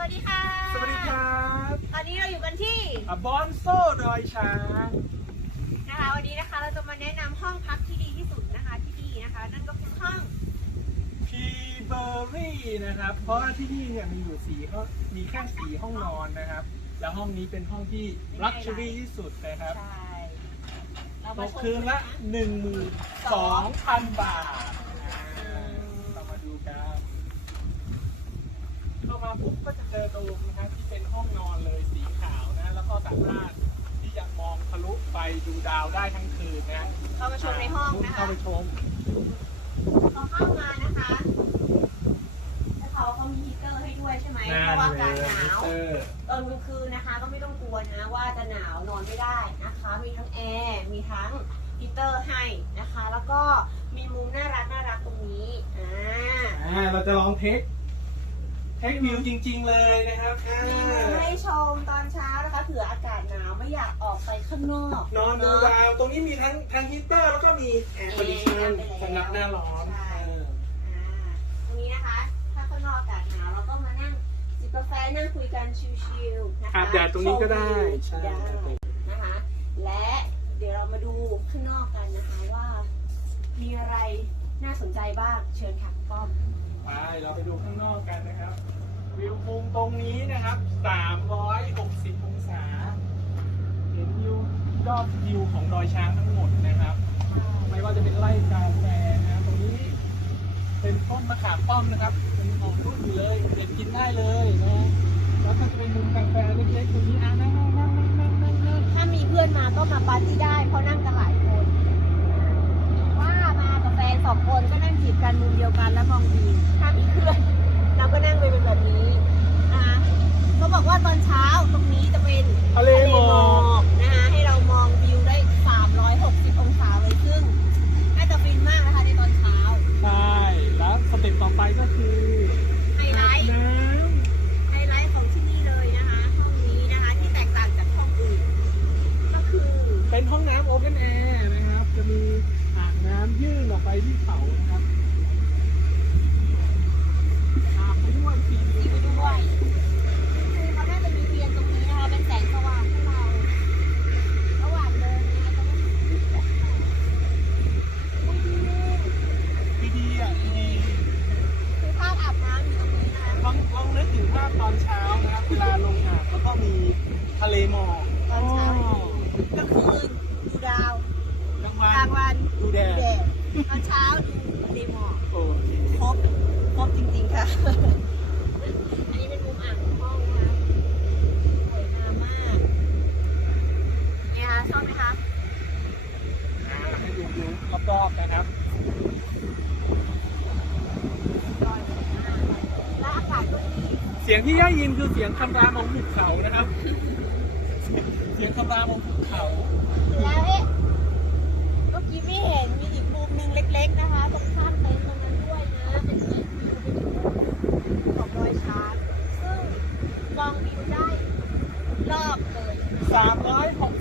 วัสดีค่ะ สวัสดีครับตอนนี้เราอยู่กันที่อะบอนโซดอยช้างนะคะวันนี้นะคะเราจะมาแนะนำห้องพักที่ดีที่สุดนะคะที่นี่นะคะ นั่นก็คือห้องพีเบอรี่นะครับ เพราะว่าที่นี่เนี่ยมีอยู่สี่ห้องมีแค่สี่ห้องนอนนะครับ แล้วห้องนี้เป็นห้องที่ลักชัวรี่ที่สุดนะครับใช่เราตมากชมคืนละน12,000 บาทอ่าเรามาดูกันเข้า มาปุ๊บก็จะเจอตรงนะครับที่เป็นห้องนอนเลยสีขาวนะ แล้วก็สามารถที่จะมองทะลุไปดูดาวได้ทั้งคืนนะเรามาชมในห้องนะเข้าคะไปชมพอเข้ามานะคะแล้วเขาเขามีฮีตเตอร์ให้ด้วยใช่ไหมเพราะว่าการหนาวเออตอนกลางคืนนะคะ ก็ไม่ต้องกลัวนะว่าจะหนาวนอนไม่ได้นะคะ มีทั้งแอร์มีทั้งฮีตเตอร์ให้นะคะ แล้วก็มีมุมน่ารักน่ารักตรงนี้อ่าอ่าเราจะลองเทค เทควิวจริง ๆ เลยนะครับอ่ามีมุมให้ชมตอนเช้านะคะเผื่ออากาศหนาวไม่อยากออกไปข้างนอกนอนดูเะดาวตรงนี้มีทั้งทั้งฮีตเตอร์แล้วก็มีแอร์คอนดิชันแอร์ไปแล้วสำหรับหน้าร้อนใช่เอออ่าตรงนี้นะคะ ถ้าข้างนอกอากาศหนาวเราก็มานั่งจิบกาแฟนั่งคุยกันชิลๆนะคะอาบแดดตรงนี้ก็ได้ชมวิวใช่ได้นะคะ และเดี๋ยวเรามาดูข้างนอกกันนะคะว่า มีอะไรน่าสนใจบ้างเชิญค่ะคุณป้อม ไปเราไปดูข้างนอกกันนะครับ วิวมุมตรงนี้นะครับ 360 องศา เห็นวิวยอดวิวของดอยช้างทั้งหมดนะครับ ไม่ว่าจะเป็นไร่กาแฟนะรตรงนี้ เป็นต้นมะขามป้อมนะครับเป็นของรุ่นอยู่เลยเด็ดกินได้เลยนะแล้วก็จะเป็นมุมกาแฟเล็กๆตรงนี้อะนั่งนั่งนั่งนั่งนั่งนั่งถ้ามีเพื่อนมาก็มาปาร์ตี้ได้เพราะนั่งกันหลายคน ว่ามากับแฟนสองคนก็นั่งจีบกันมุมเดียวกันแล้วมองวิวถ้ามีเพื่อน เราก็นั่งไปเป็นแบบนี้นะคะเขาบอกว่าตอนเช้าตรงนี้จะเป็นทะเลหมอกกนะคะให้เรามองวิวได้ 360 องศาเลยซึ่งน่าจะฟินมากนะคะในตอนเช้า ใช่ แล้วสเต็ปต่อไปก็คือไฮไลท์ น้ไฮไลท์ของที่นี่เลยนะคะ ห้องนี้นะคะที่แตกต่างจากห้องอื่น ก็คือำเป็นห้องน้ำโอเพนแอร์นะครับ จะมีอ่างน้ำยื่นออกไปที่เขานะครับอาบไปด้วยสี ที่ไปด้วยคือเขาน่าจะมีเทียนตรงนี้นะคะเป็นแสงสว่างให้เรา ระหว่างเดินนะคะจะได้อุ้ยดีเลย ดีๆอะดี คือภาพอาบน้ำอยู่ตรงนี้นะคะ ๆลองลองนึกถึงภาพตอนเช้านะครับ เวลาลงอ่างแล้วก็มีทะ เลหมอกตอนเช้าก็คือดูดาวกลางวัลานงวันดูแดดแดดตอนเช้าดูทะเลหมอกโอ้ครบครบจริงๆค่ะ อันนี้เป็นมุมอ่างห้องนะคะสวยงามมากเนี่ยคะชอบไหมคะอ่าให้ดูวิวรอบๆนะครับลอยและอากาศก็ดีเสียงที่ได้ยินคือเสียงคำรามของภูเขานะครับ เห็นกรบาบนภูเขาแล้วเอ๊ะเมื่อกี้ไม่เห็นมีอีกมุมหนึ่งเล็ก ๆ นะคะตรงข้ามเต็นท์ตรงนั้นด้วยนะ เป็นท์วิวเป็นมุของรอยช้างซึ่งมองวิวได้รอบเลย 360